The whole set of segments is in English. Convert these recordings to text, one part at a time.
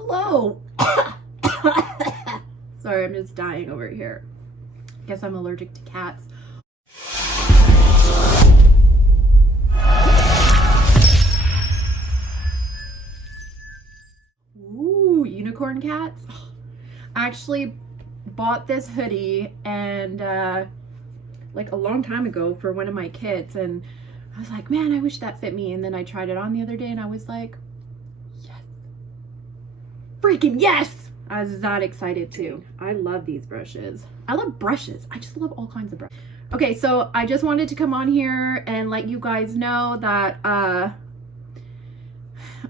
Hello. Sorry, I'm just dying over here. Guess I'm allergic to cats. Ooh, unicorn cats. I actually bought this hoodie and like a long time ago for one of my kids, and I was like, man, I wish that fit me. And then I tried it on the other day and I was like, yes, freaking yes. I was that excited too. I love these brushes. I love brushes. I just love all kinds of brushes. Okay, so I just wanted to come on here and let you guys know that I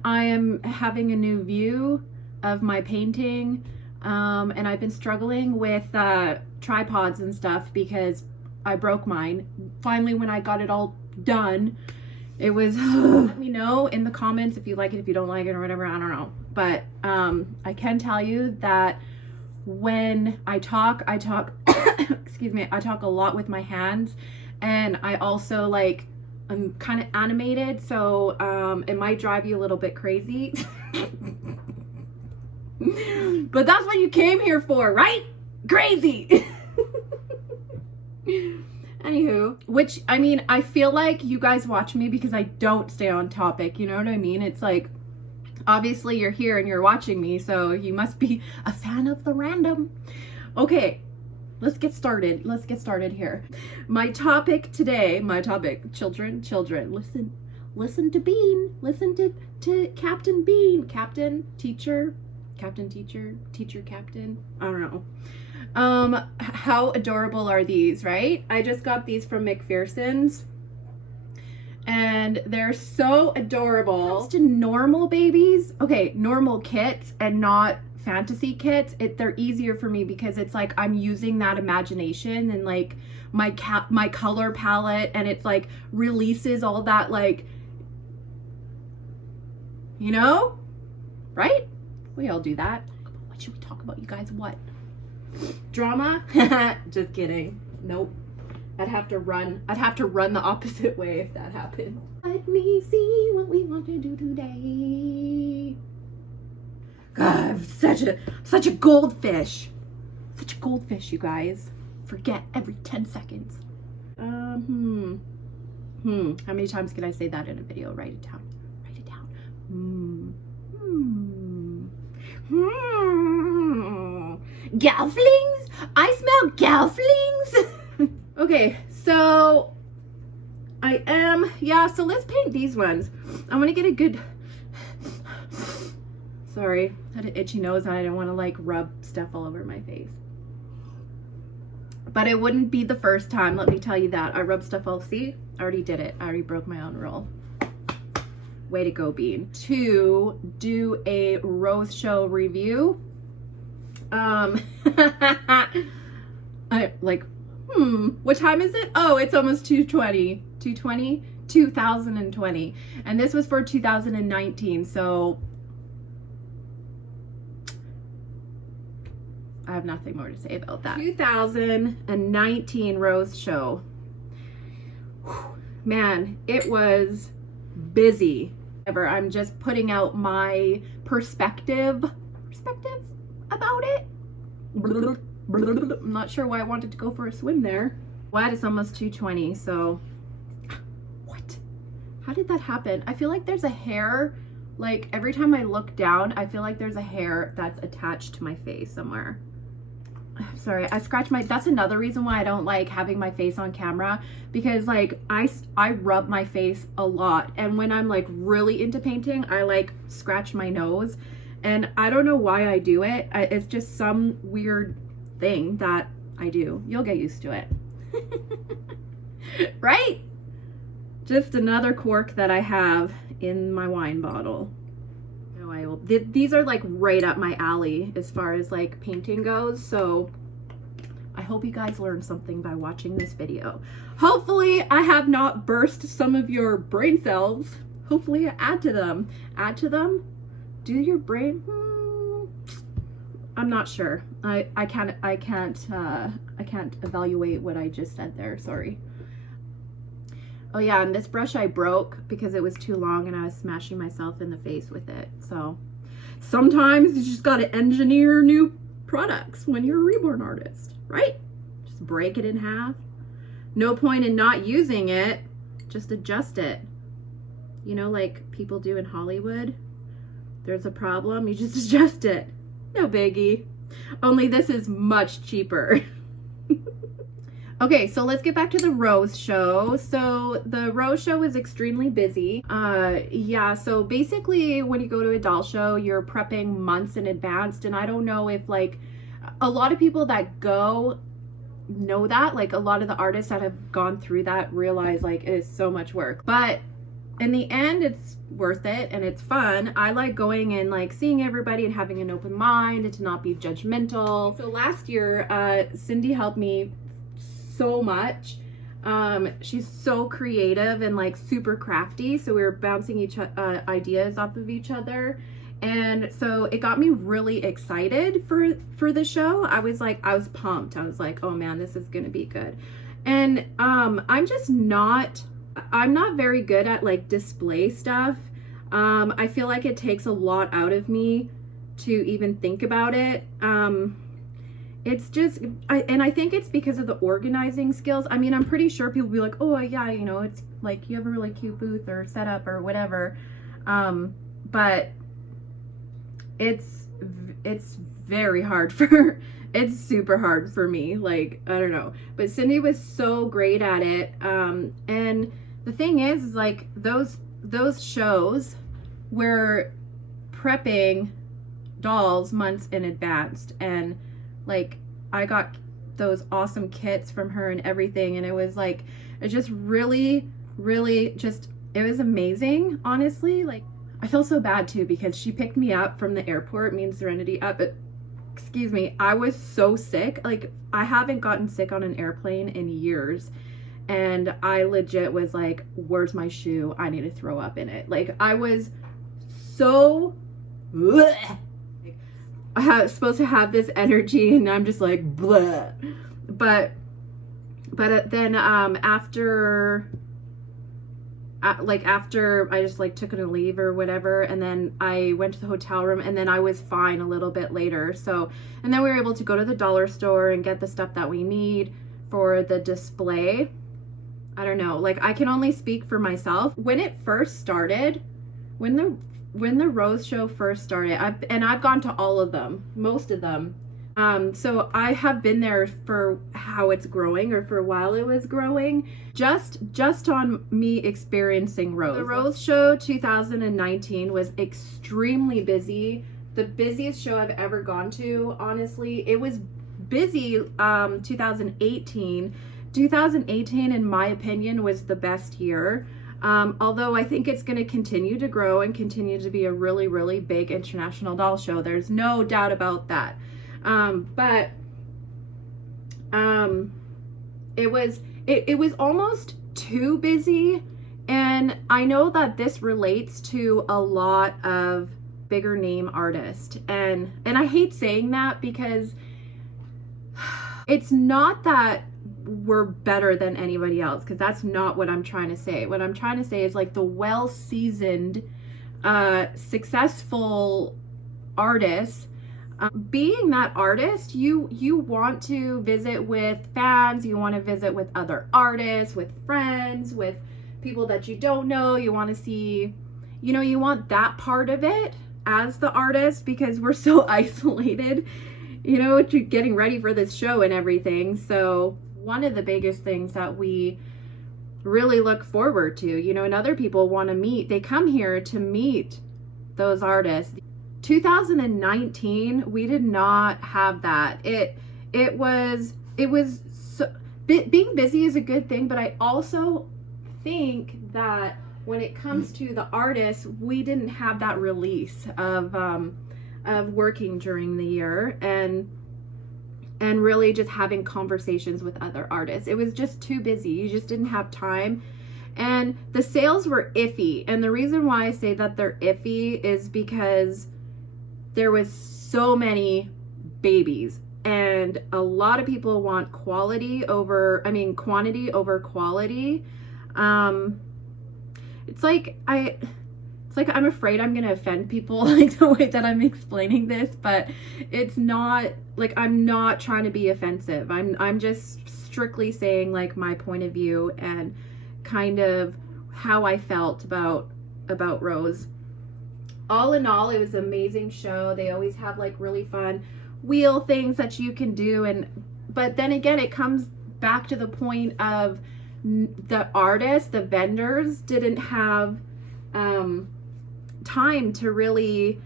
am having a new view of my painting, and I've been struggling with tripods and stuff because I broke mine. Finally, when I got it all done, it was let me know in the comments if you like it, if you don't like it, or whatever. I don't know, but I can tell you that when I talk excuse me, I talk a lot with my hands, and I also like I'm kind of animated, so it might drive you a little bit crazy. But that's what you came here for, right? Crazy. Anywho, which, I mean, I feel like you guys watch me because I don't stay on topic, you know what I mean? It's like, obviously you're here and you're watching me, so you must be a fan of the random. Okay, let's get started. Let's get started here. My topic today, children, listen to Bean. Listen to Captain Bean. Captain, teacher, captain, I don't know. How adorable are these, right? I just got these from McPherson's and they're so adorable. When it comes to normal babies, okay, normal kits and not fantasy kits, they're easier for me because it's like I'm using that imagination and like my color palette, and it's like releases all that, like, you know, right? We all do that. What should we talk about, you guys? What? Drama? Just kidding. Nope. I'd have to run the opposite way if that happened. Let me see what we want to do today. God, I'm such a goldfish. Such a goldfish, you guys. Forget every 10 seconds. How many times can I say that in a video? Write it down. Write it down. Gelflings? I smell gelflings. Okay, so so let's paint these ones. I want to get a good, sorry, I had an itchy nose and I didn't want to like rub stuff all over my face. But it wouldn't be the first time, let me tell you that. I rubbed stuff all, see? I already did it. I already broke my own rule. Way to go, Bean. To do a Roadshow review. What time is it? Oh, it's almost 2:20. 2020. And this was for 2019, so I have nothing more to say about that. 2019 Roadshow. Man, it was busy. I'm just putting out my perspective about it. I'm not sure why I wanted to go for a swim there. What? It's almost 2:20, so what? How did that happen? I feel like there's a hair, like every time I look down, I feel like there's a hair that's attached to my face somewhere. Sorry, I scratched my, that's another reason why I don't like having my face on camera, because like I rub my face a lot, and when I'm like really into painting, I like scratch my nose, and I don't know why I do it. It's just some weird thing that I do. You'll get used to it. Right? Just another quirk that I have in my wine bottle. These are like right up my alley as far as like painting goes, so I hope you guys learned something by watching this video. Hopefully I have not burst some of your brain cells. Hopefully I add to them. Do your brain? I'm not sure. I can't evaluate what I just said there. Sorry. Oh yeah, and this brush I broke because it was too long and I was smashing myself in the face with it. So sometimes you just got to engineer new products when you're a reborn artist, right? Just break it in half. No point in not using it, just adjust it. You know, like people do in Hollywood. There's a problem, you just adjust it. No biggie. Only this is much cheaper. Okay, so let's get back to the Rose Show. So the Rose Show is extremely busy. Yeah, so basically when you go to a doll show, you're prepping months in advance. And I don't know if like a lot of people that go know that, like a lot of the artists that have gone through that realize like it is so much work. But in the end, it's worth it and it's fun. I like going and like seeing everybody and having an open mind and to not be judgmental. So last year, Cindy helped me so much. She's so creative and like super crafty, so we were bouncing ideas off of each other, and so it got me really excited for the show. I was pumped. I was like, oh man, this is gonna be good. And I'm not very good at like display stuff. I feel like it takes a lot out of me to even think about it. It's just, I think it's because of the organizing skills. I mean, I'm pretty sure people will be like, oh yeah, you know, it's like you have a really cute booth or setup or whatever. But it's very hard it's super hard for me. Like, I don't know, but Cindy was so great at it. And the thing is like those shows were prepping dolls months in advance, and like I got those awesome kits from her and everything, and it was like it just really just, it was amazing, honestly. Like I feel so bad too because she picked me up from the airport, me and Serenity up at, excuse me, I was so sick. Like I haven't gotten sick on an airplane in years, and I legit was like, where's my shoe? I need to throw up in it. Like I was so I was supposed to have this energy and I'm just like blah. But then after I just like took a leave or whatever, and then I went to the hotel room, and then I was fine a little bit later. So, and then we were able to go to the dollar store and get the stuff that we need for the display. I don't know, like I can only speak for myself. When it first started, when the Rose Show first started, I've gone to all of them, most of them. So I have been there for how it's growing, or for a while it was growing, just on me experiencing Rose. The Rose Show 2019 was extremely busy. The busiest show I've ever gone to, honestly. It was busy 2018. 2018, in my opinion, was the best year. Although I think it's going to continue to grow and continue to be a really big international doll show. There's no doubt about that. But it was almost too busy, and I know that this relates to a lot of bigger name artists, and I hate saying that because it's not that we're better than anybody else, because that's not what I'm trying to say. What I'm trying to say is like the well-seasoned, successful artists, being that artist, you want to visit with fans, you want to visit with other artists, with friends, with people that you don't know. You want to see, you know, you want that part of it as the artist, because we're so isolated, you know, getting ready for this show and everything. So one of the biggest things that we really look forward to, you know, and other people want to meet, they come here to meet those artists. 2019, we did not have that. It was so, being busy is a good thing, but I also think that when it comes to the artists, we didn't have that release of working during the year and really just having conversations with other artists. It was just too busy. You just didn't have time. And the sales were iffy. And the reason why I say that they're iffy is because there was so many babies, and a lot of people want quantity over quality. It's like like I'm afraid I'm gonna offend people like the way that I'm explaining this, but it's not like, I'm not trying to be offensive. I'm just strictly saying like my point of view and kind of how I felt about Rose. All in all, it was an amazing show. They always have like really fun wheel things that you can do, but then again, it comes back to the point of the artists, the vendors didn't have time to really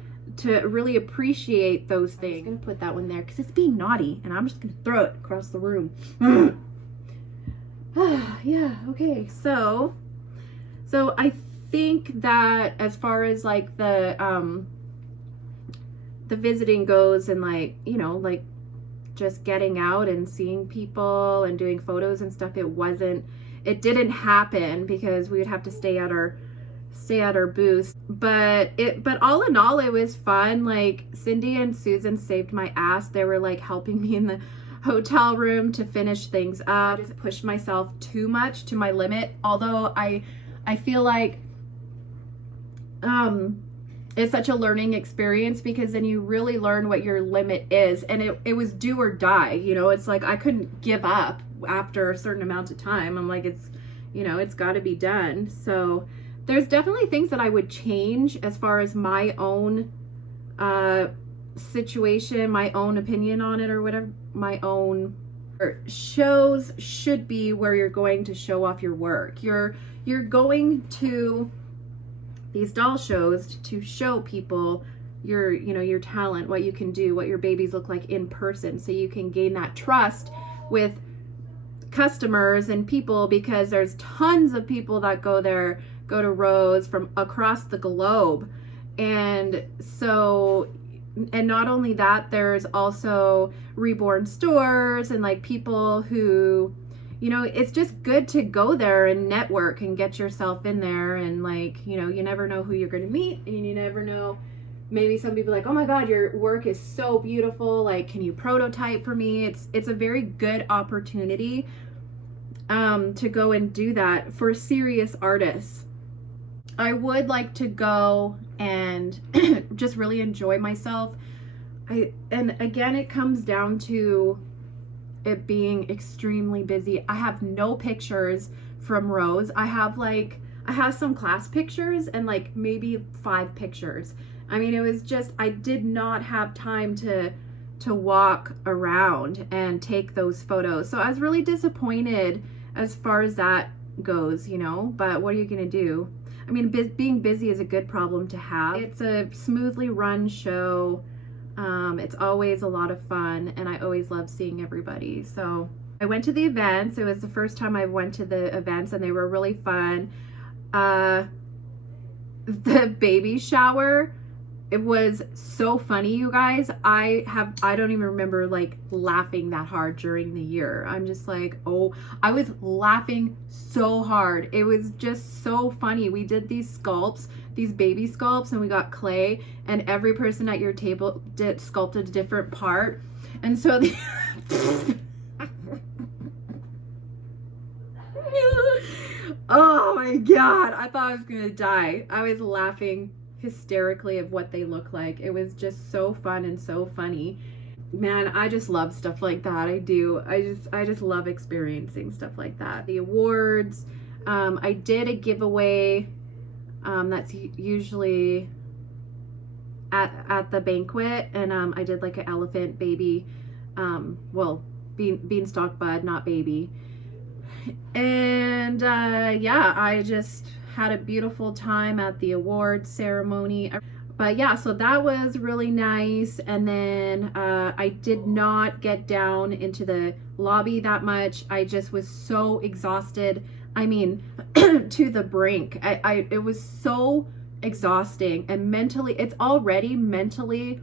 appreciate those things. I'm gonna put that one there because it's being naughty, and I'm just gonna throw it across the room. Yeah, okay, so I think that as far as like the visiting goes, and like, you know, like just getting out and seeing people and doing photos and stuff, it didn't happen because we would have to stay at our booth. But all in all, it was fun. Like Cindy and Susan saved my ass. They were like helping me in the hotel room to finish things up. I just pushed myself too much to my limit, although I feel like it's such a learning experience, because then you really learn what your limit is, and it was do or die, you know. It's like I couldn't give up after a certain amount of time. I'm like, it's, you know, it's got to be done. So there's definitely things that I would change as far as my own situation, my own opinion on it, or whatever. My own shows should be where you're going to show off your work. You're going to these doll shows to show people your, you know, your talent, what you can do, what your babies look like in person, so you can gain that trust with customers and people, because there's tons of people that go to Rose from across the globe. And so, and not only that, there's also reborn stores and like people who, you know, it's just good to go there and network and get yourself in there. And like, you know, you never know who you're going to meet, and you never know, maybe some people are like, oh my God, your work is so beautiful. Like, can you prototype for me? It's a very good opportunity to go and do that for serious artists. I would like to go and just really enjoy myself. And again, it comes down to it being extremely busy. I have no pictures from Rose. I have some class pictures and like maybe 5 pictures. I mean, it was just, I did not have time to walk around and take those photos. So I was really disappointed as far as that goes, you know, but what are you gonna do? I mean, being busy is a good problem to have. It's a smoothly run show. It's always a lot of fun, and I always love seeing everybody. So I went to the events. It was the first time I went to the events, and they were really fun. The baby shower, it was so funny, you guys. I don't even remember like laughing that hard during the year. I'm just like, oh, I was laughing so hard. It was just so funny. We did these sculpts, these baby sculpts, and we got clay, and every person at your table sculpted a different part. And so the oh my God, I thought I was gonna die. I was laughing hysterically of what they look like. It was just so fun and so funny. Man, I just love stuff like that. I do. I just love experiencing stuff like that. The awards, I did a giveaway that's usually at the banquet, and I did like an elephant baby, well, beanstalk bud, not baby. And yeah, I just had a beautiful time at the awards ceremony. But yeah, so that was really nice. And then I did not get down into the lobby that much. I just was so exhausted. I mean, to the brink. It was so exhausting, and mentally, it's already mentally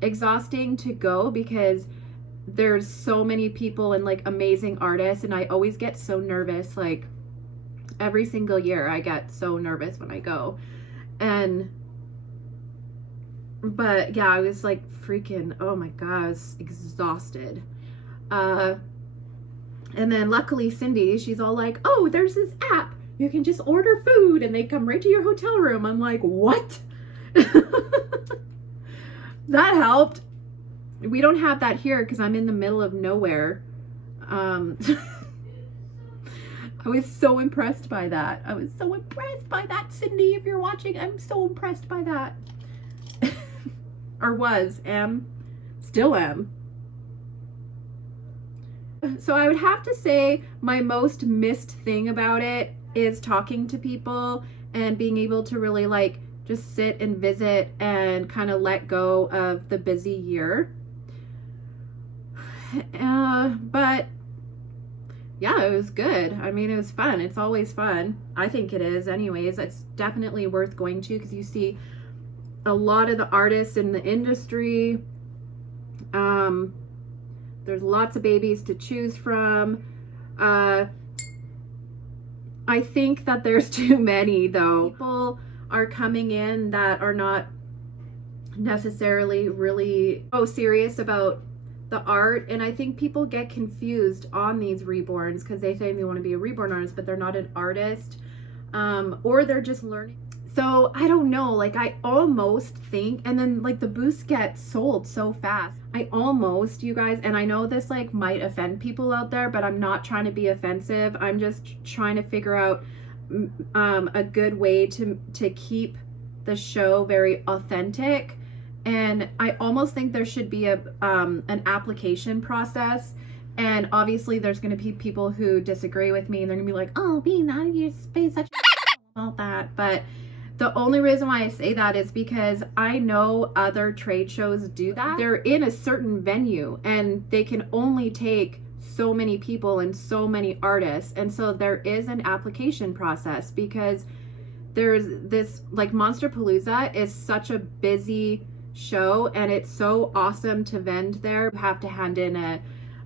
exhausting to go because there's so many people and like amazing artists, and I always get so nervous. Like every single year I get so nervous when I go. But yeah, I was like freaking, oh my God, I was exhausted. And then luckily Cindy, she's all like, oh, there's this app you can just order food and they come right to your hotel room. I'm like, what? That helped. We don't have that here because I'm in the middle of nowhere. I was so impressed by that. I was so impressed by that, Cindy. If you're watching, I'm so impressed by that. Or was, still am. So I would have to say my most missed thing about it is talking to people and being able to really like just sit and visit and kind of let go of the busy year. But yeah, it was good. I mean, it was fun. It's always fun. I think it is anyways. It's definitely worth going to because you see a lot of the artists in the industry. There's lots of babies to choose from. I think that there's too many though. People are coming in that are not necessarily really serious about the art, and I think people get confused on these reborns because they say they want to be a reborn artist but they're not an artist, or they're just learning. So I don't know, like I almost think, and then like the booths get sold so fast. I almost, you guys, and I know this like might offend people out there, but I'm not trying to be offensive. I'm just trying to figure out a good way to keep the show very authentic. And I almost think there should be an application process. And obviously there's going to be people who disagree with me and they're going to be like, oh, being out of your space, such about that. But the only reason why I say that is because I know other trade shows do that. They're in a certain venue and they can only take so many people and so many artists. And so there is an application process because there's this, like Monsterpalooza is such a busy show and it's so awesome to vend there. You have to hand in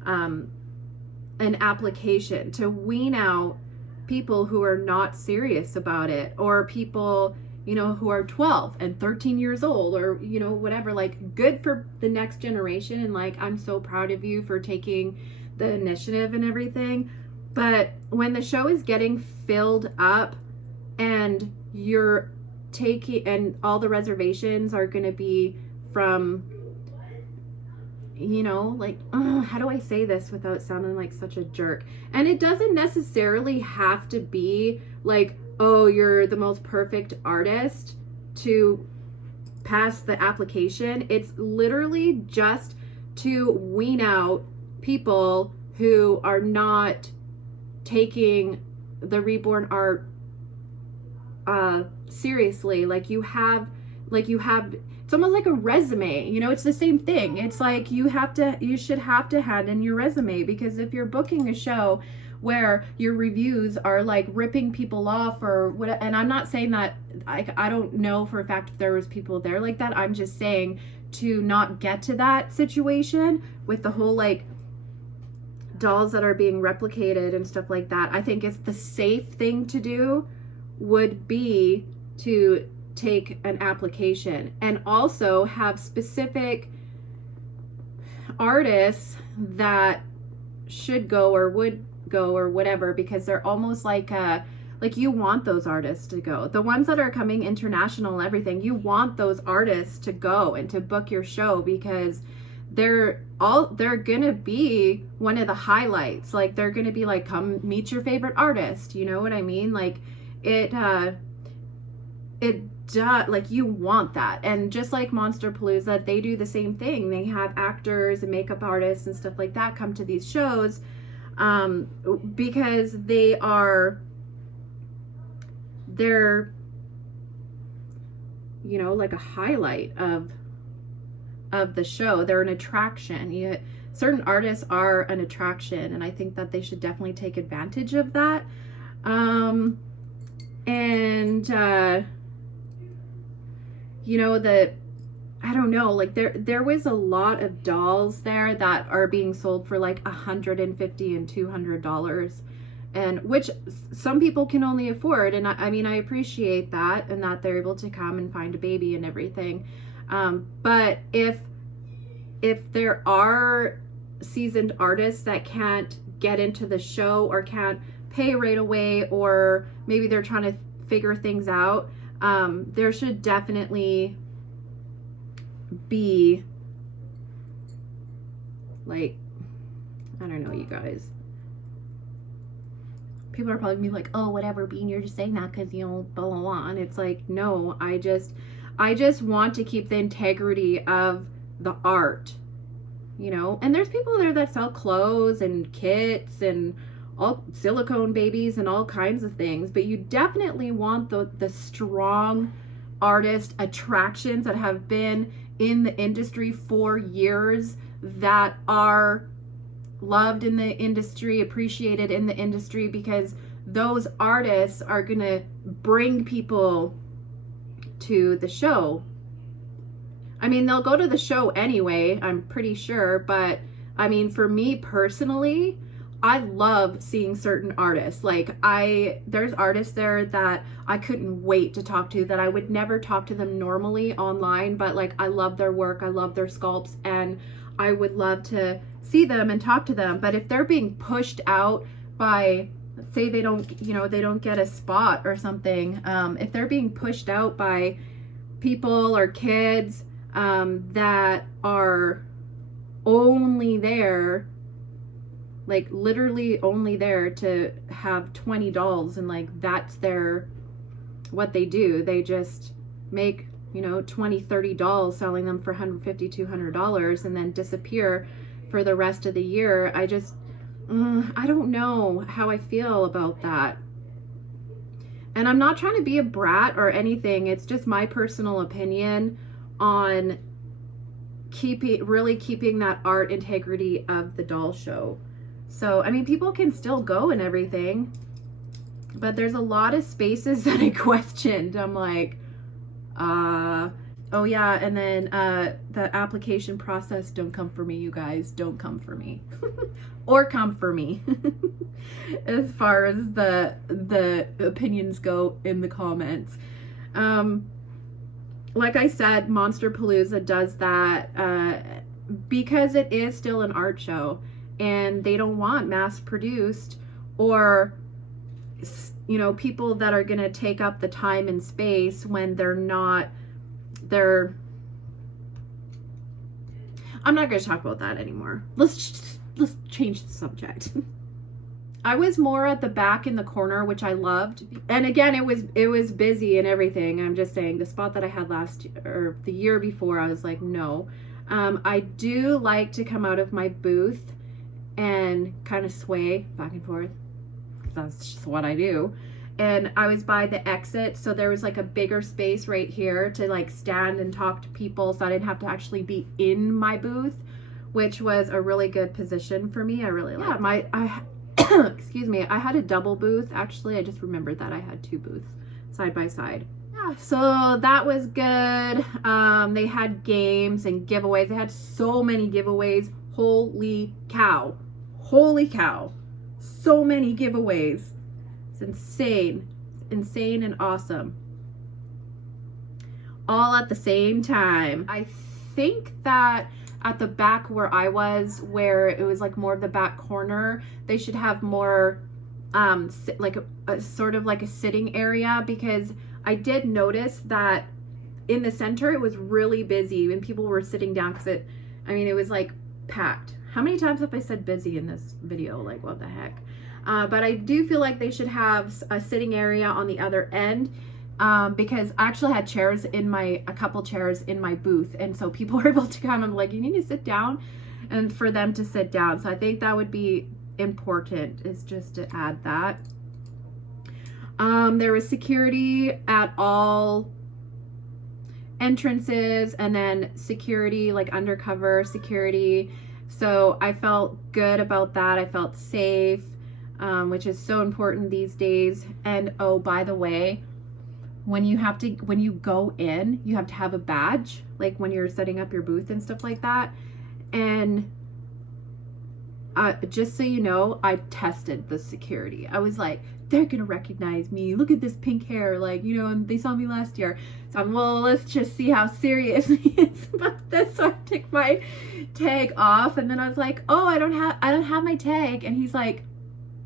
an application to wean out people who are not serious about it, or people, you know, who are 12 and 13 years old, or, you know, whatever. Like, good for the next generation, and like I'm so proud of you for taking the initiative and everything. But when the show is getting filled up and you're taking, and all the reservations are going to be from, you know, like, how do I say this without sounding like such a jerk? And it doesn't necessarily have to be like, oh, you're the most perfect artist to pass the application. It's literally just to wean out people who are not taking the reborn art seriously. Like you have, it's almost like a resume, you know, it's the same thing. It's like you should have to hand in your resume, because if you're booking a show where your reviews are like ripping people off or what, and I'm not saying that, I don't know for a fact if there was people there like that. I'm just saying to not get to that situation with the whole like dolls that are being replicated and stuff like that. I think it's the safe thing to do would be to take an application and also have specific artists that should go or would go or whatever, because they're almost like you want those artists to go. The ones that are coming international and everything, you want those artists to go and to book your show, because they're gonna be one of the highlights. Like they're gonna be like, come meet your favorite artist, you know what I mean? Like like you want that. And just like Monsterpalooza, they do the same thing. They have actors and makeup artists and stuff like that come to these shows because they're, you know, like a highlight of the show. They're an attraction. Certain artists are an attraction, and I think that they should definitely take advantage of that. You know, I don't know, like there was a lot of dolls there that are being sold for like $150 and $200, and which some people can only afford. And I mean, I appreciate that, and that they're able to come and find a baby and everything. But if there are seasoned artists that can't get into the show or can't pay right away, or maybe they're trying to figure things out, there should definitely be like, I don't know, you guys. People are probably gonna be like, oh, whatever, Bean, you're just saying that because, you know, blah, blah, blah. And it's like, no, I just want to keep the integrity of the art, you know? And there's people there that sell clothes and kits and all silicone babies and all kinds of things, but you definitely want the strong artist attractions that have been in the industry for years, that are loved in the industry, appreciated in the industry, because those artists are gonna bring people to the show. I mean, they'll go to the show anyway, I'm pretty sure, but I mean, for me personally, I love seeing certain artists. Like, there's artists there that I couldn't wait to talk to, that I would never talk to them normally online, but like, I love their work, I love their sculpts, and I would love to see them and talk to them. But if they're being pushed out by, say they don't, you know, they don't get a spot or something, if they're being pushed out by people or kids that are only there, like literally only there to have 20 dolls, and like that's what they do, they just make, you know, 20-30 dolls, selling them for $150-$200 and then disappear for the rest of the year. I just I don't know how I feel about that. And I'm not trying to be a brat or anything, it's just my personal opinion on really keeping that art integrity of the doll show. So I mean, people can still go and everything, but there's a lot of spaces that I questioned. I'm like, oh yeah, and then the application process, don't come for me, you guys, don't come for me. Or come for me. As far as the opinions go in the comments. Like I said, Monsterpalooza does that because it is still an art show, and they don't want mass produced or, you know, people that are going to take up the time and space when I'm not going to talk about that anymore. Let's change the subject. I was more at the back in the corner, which I loved. And again, it was busy and everything. I'm just saying, the spot that I had last year, or the year before, I was like, no. I do like to come out of my booth and kind of sway back and forth. That's just what I do. And I was by the exit, so there was like a bigger space right here to like stand and talk to people, so I didn't have to actually be in my booth, which was a really good position for me. I really liked excuse me, I had a double booth. Actually, I just remembered that I had two booths side by side. Yeah, so that was good. They had games and giveaways. They had so many giveaways. Holy cow. Holy cow. So many giveaways. It's insane. Insane and awesome. All at the same time. I think that at the back where I was, where it was like more of the back corner, they should have more like a sort of like a sitting area, because I did notice that in the center it was really busy and people were sitting down, because it was like packed. How many times have I said busy in this video? Like, what the heck? But I do feel like they should have a sitting area on the other end, because I actually had a couple chairs in my booth, and so people were able to come and like, you need to sit down, and for them to sit down. So I think that would be important, is just to add that. There was security at all entrances, and then security, like undercover security. So I felt good about that. I felt safe, which is so important these days. And oh, by the way, when you go in, you have to have a badge, like when you're setting up your booth and stuff like that. And just so you know, I tested the security. I was like, they're gonna recognize me. Look at this pink hair, like, you know, and they saw me last year. So I'm, well, let's just see how serious he is about this. So I took my tag off, and then I was like, oh, I don't have my tag. And he's like,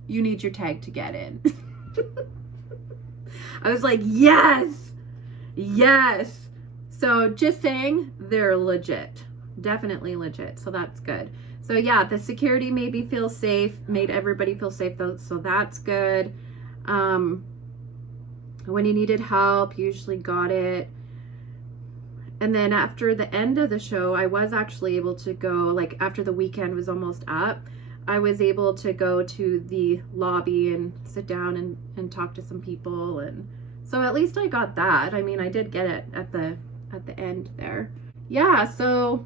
you need your tag to get in. I was like, yes, yes. So just saying, they're legit, definitely legit. So that's good. So yeah, the security made me feel safe, made everybody feel safe though. So that's good. When you needed help, you usually got it. And then after the end of the show, I was actually able to go, like after the weekend was almost up, I was able to go to the lobby and sit down and talk to some people. And so at least I got that. I mean, I did get it at the end there. Yeah, so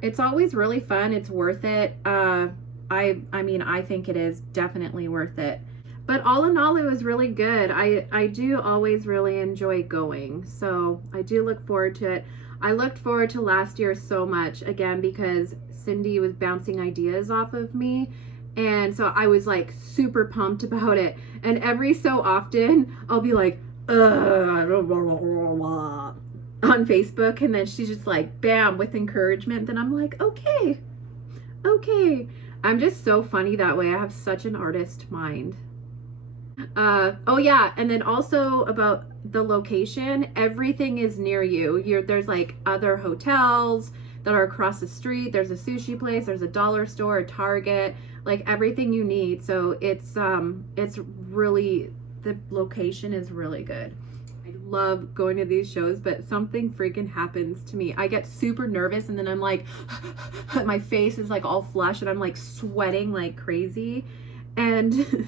it's always really fun. It's worth it. I mean, I think it is definitely worth it. But all in all, it was really good. I do always really enjoy going. So I do look forward to it. I looked forward to last year so much, again, because Cindy was bouncing ideas off of me. And so I was like super pumped about it. And every so often, I'll be like, on Facebook. And then she's just like, bam, with encouragement. Then I'm like, okay. I'm just so funny that way. I have such an artist mind. Oh yeah, and then also about the location, everything is near you. There's like other hotels that are across the street. There's a sushi place, there's a dollar store, a Target, like everything you need. So it's really, the location is really good. I love going to these shows, but something freaking happens to me. I get super nervous and then I'm like, my face is like all flushed and I'm like sweating like crazy. And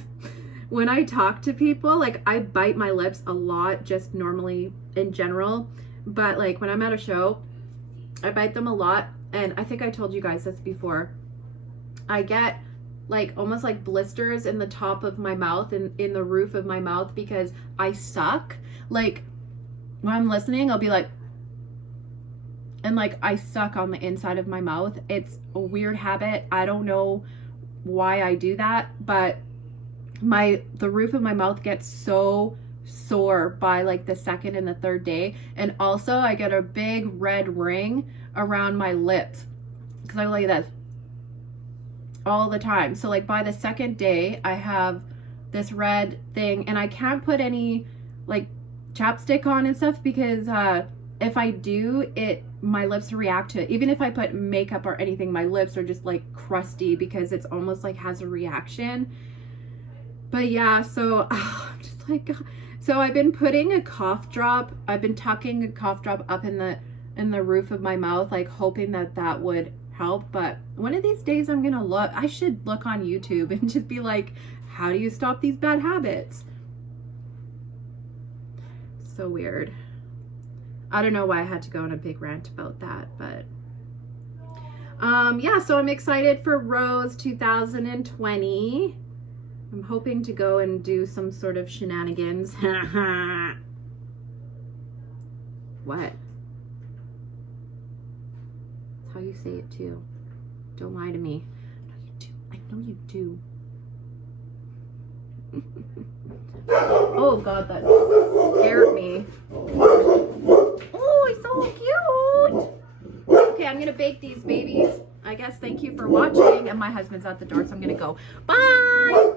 when I talk to people, like I bite my lips a lot, just normally in general, but like when I'm at a show, I bite them a lot. And I think I told you guys this before. I get like almost like blisters in the top of my mouth and in the roof of my mouth because I suck. Like when I'm listening, I'll be like, and like I suck on the inside of my mouth. It's a weird habit. I don't know why I do that, but the roof of my mouth gets so sore by like the second and the third day. And also I get a big red ring around my lips because I like that all the time. So like by the second day I have this red thing and I can't put any like chapstick on and stuff because if I do, my lips react to it. Even if I put makeup or anything, my lips are just like crusty because it's almost like has a reaction. But yeah, so I'm just like, so I've been putting a cough drop. I've been tucking a cough drop up in the roof of my mouth, like hoping that would help. But one of these days I'm gonna look. I should look on YouTube and just be like, how do you stop these bad habits? So weird. I don't know why I had to go on a big rant about that, but yeah. So I'm excited for Rose 2020. I'm hoping to go and do some sort of shenanigans. What? That's how you say it too. Don't lie to me. I know you do. Oh God, that scared me. Oh, he's so cute. Okay, I'm gonna bake these babies. I guess thank you for watching. And my husband's at the door, so I'm gonna go. Bye.